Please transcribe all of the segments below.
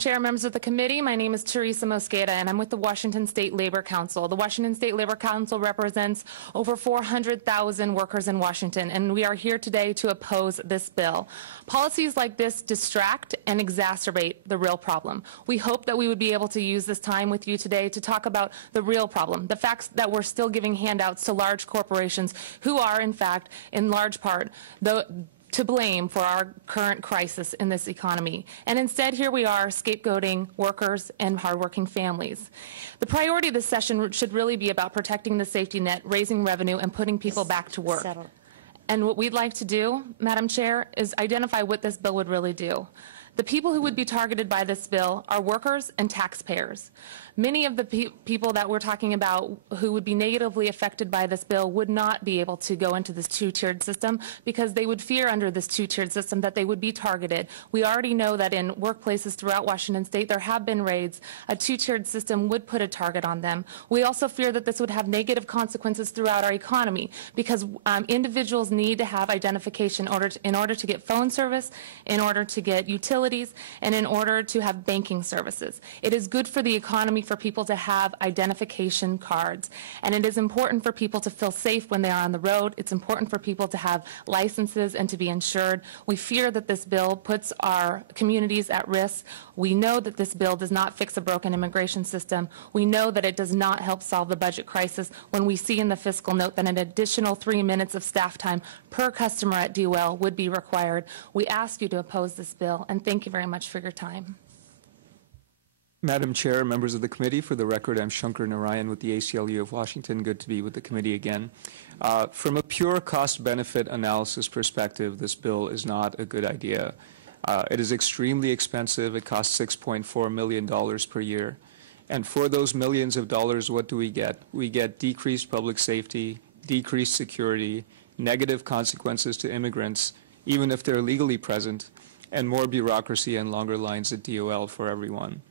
Chair, members of the committee, my name is Teresa Mosqueda, and I'm with the Washington State Labor Council. The Washington State Labor Council represents over 400,000 workers in Washington, and we are here today to oppose this bill. Policies like this distract and exacerbate the real problem. We hope that we would be able to use this time with you today to talk about the real problem, the facts that we're still giving handouts to large corporations who are, in fact, in large part, to blame for our current crisis in this economy. And instead, here we are scapegoating workers and hardworking families. The priority of this session should really be about protecting the safety net, raising revenue, and putting people back to work. And what we'd like to do, Madam Chair, is identify what this bill would really do. The people who would be targeted by this bill are workers and taxpayers. Many of the people that we're talking about who would be negatively affected by this bill would not be able to go into this two-tiered system because they would fear under this two-tiered system that they would be targeted. We already know that in workplaces throughout Washington State there have been raids. A two-tiered system would put a target on them. We also fear that this would have negative consequences throughout our economy because individuals need to have identification in order to get phone service, in order to get utilities, and in order to have banking services. It is good for the economy for people to have identification cards, and it is important for people to feel safe when they are on the road. It's important for people to have licenses and to be insured. We fear that this bill puts our communities at risk. We know that this bill does not fix a broken immigration system. We know that it does not help solve the budget crisis when we see in the fiscal note that an additional 3 minutes of staff time per customer at DOL would be required. We ask you to oppose this bill, and thank you very much for your time. Madam Chair, members of the committee, for the record, I'm Shankar Narayan with the ACLU of Washington. Good to be with the committee again. From a pure cost-benefit analysis perspective, this bill is not a good idea. It is extremely expensive. It costs $6.4 million per year. And for those millions of dollars, what do we get? We get decreased public safety, decreased security, negative consequences to immigrants, even if they're legally present, and more bureaucracy and longer lines at DOL for everyone.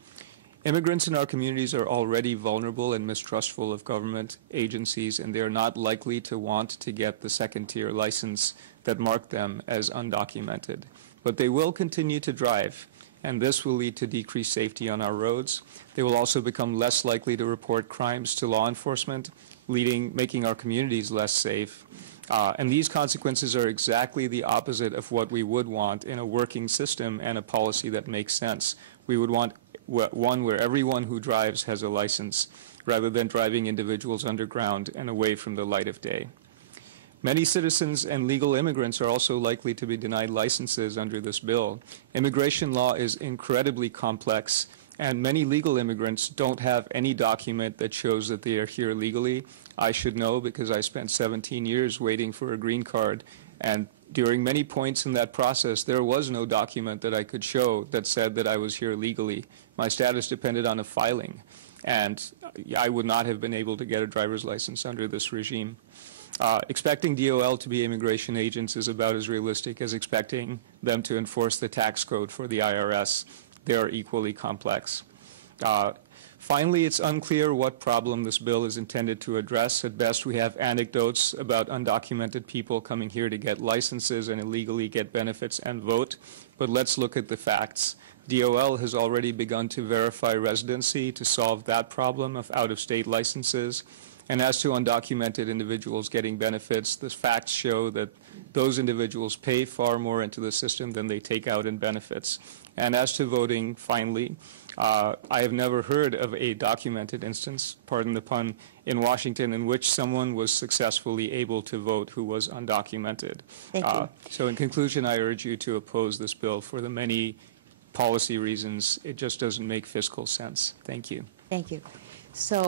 Immigrants in our communities are already vulnerable and mistrustful of government agencies, and they are not likely to want to get the second-tier license that marked them as undocumented. But they will continue to drive, and this will lead to decreased safety on our roads. They will also become less likely to report crimes to law enforcement, making our communities less safe. And these consequences are exactly the opposite of what we would want in a working system and a policy that makes sense. We would want one where everyone who drives has a license, rather than driving individuals underground and away from the light of day. Many citizens and legal immigrants are also likely to be denied licenses under this bill. Immigration law is incredibly complex, and many legal immigrants don't have any document that shows that they are here legally. I should know because I spent 17 years waiting for a green card, and during many points in that process, there was no document that I could show that said that I was here legally. My status depended on a filing, and I would not have been able to get a driver's license under this regime. Expecting DOL to be immigration agents is about as realistic as expecting them to enforce the tax code for the IRS. They are equally complex. Finally, it's unclear what problem this bill is intended to address. At best, we have anecdotes about undocumented people coming here to get licenses and illegally get benefits and vote. But let's look at the facts. DOL has already begun to verify residency to solve that problem of out-of-state licenses. And as to undocumented individuals getting benefits, the facts show that those individuals pay far more into the system than they take out in benefits. And as to voting, finally, I have never heard of a documented instance, pardon the pun, in Washington in which someone was successfully able to vote who was undocumented. Thank you. So in conclusion, I urge you to oppose this bill for the many policy reasons. It just doesn't make fiscal sense. Thank you. Thank you. So